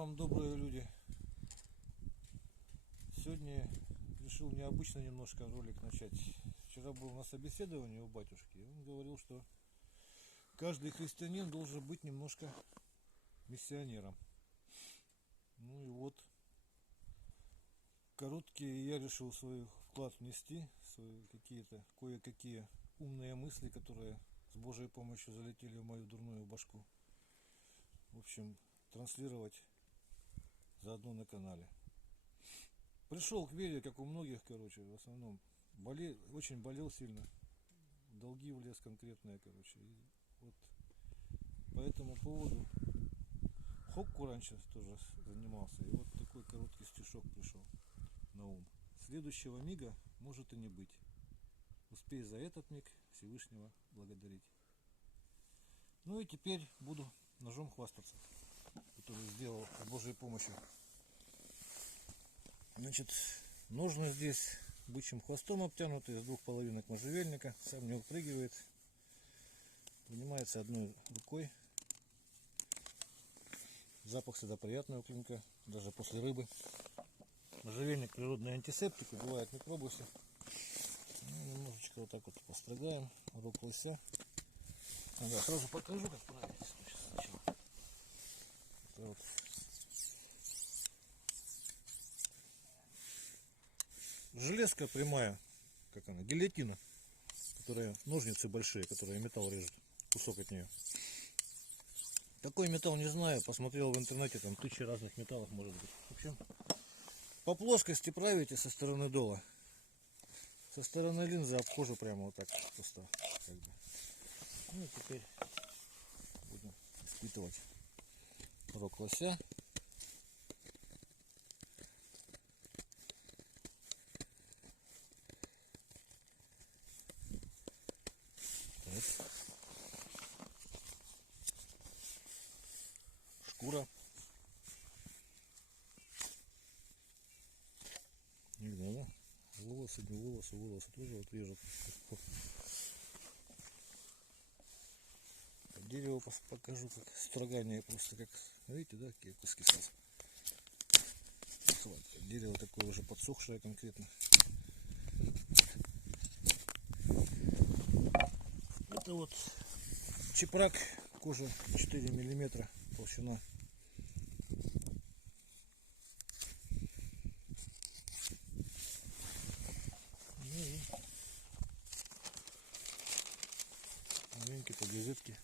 вам, добрые люди. Сегодня решил необычно немножко ролик начать. Вчера был на собеседовании у батюшки. Он говорил, что каждый христианин должен быть немножко миссионером. Ну и вот, короткие, я решил свой вклад внести, свои какие-то кое-какие умные мысли, которые с Божьей помощью залетели в мою дурную башку. В общем, транслировать заодно на канале. Пришел к вере, как у многих, в основном очень болел сильно, долги влез конкретные, и вот по этому поводу хокку раньше тоже занимался, и вот такой короткий стишок пришел на ум. Следующего мига может и не быть. Успей за этот миг Всевышнего благодарить. Ну и теперь буду ножом хвастаться, который сделал с Божьей помощью. Значит, ножны здесь бычьим хвостом обтянуты, из 2 половинок можжевельника, сам не упрыгивает, вынимается одной рукой. Запах всегда приятный у клинка, даже после рыбы. Можжевельник — природный антисептик, убивает микробы все. Ну, немножечко вот так вот построгаем, рог лося. Сразу покажу, как правильно. Сначала. Это вот. Железка прямая, как она, гильотина, которая, ножницы большие, которые металл режет, кусок от нее. Какой металл, не знаю, посмотрел в интернете, там 1000 разных металлов может быть. В общем, по плоскости правите со стороны дола, со стороны линзы обхожу прямо вот так просто, Ну и теперь будем испытывать рог лося. Шкура. Не видно, да? Волосы, не волосы, волосы тоже вот режут. Дерево покажу, как строгание просто, как, видите, да, какие куски сразу. Дерево такое уже подсохшее конкретно. Это вот чепрак, кожа 4 миллиметра толщина. Ну и маленькие подлезетки.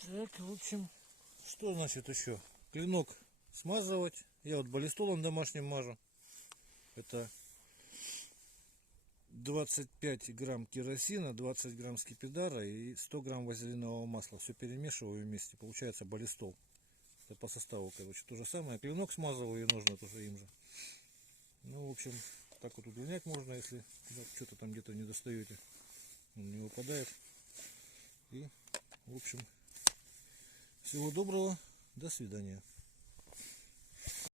Так, в общем, что значит еще? Клинок смазывать. Я вот баллистолом домашним мажу. Это 25 грамм керосина, 20 грамм скипидара и 100 грамм вазелинового масла. Все перемешиваю вместе. Получается баллистол. Это по составу, то же самое. Клинок смазываю и ножны тоже им же. Ну, в общем, так вот удлинять можно, если что-то там где-то не достаете. Он не выпадает. И, в общем, всего доброго. До свидания.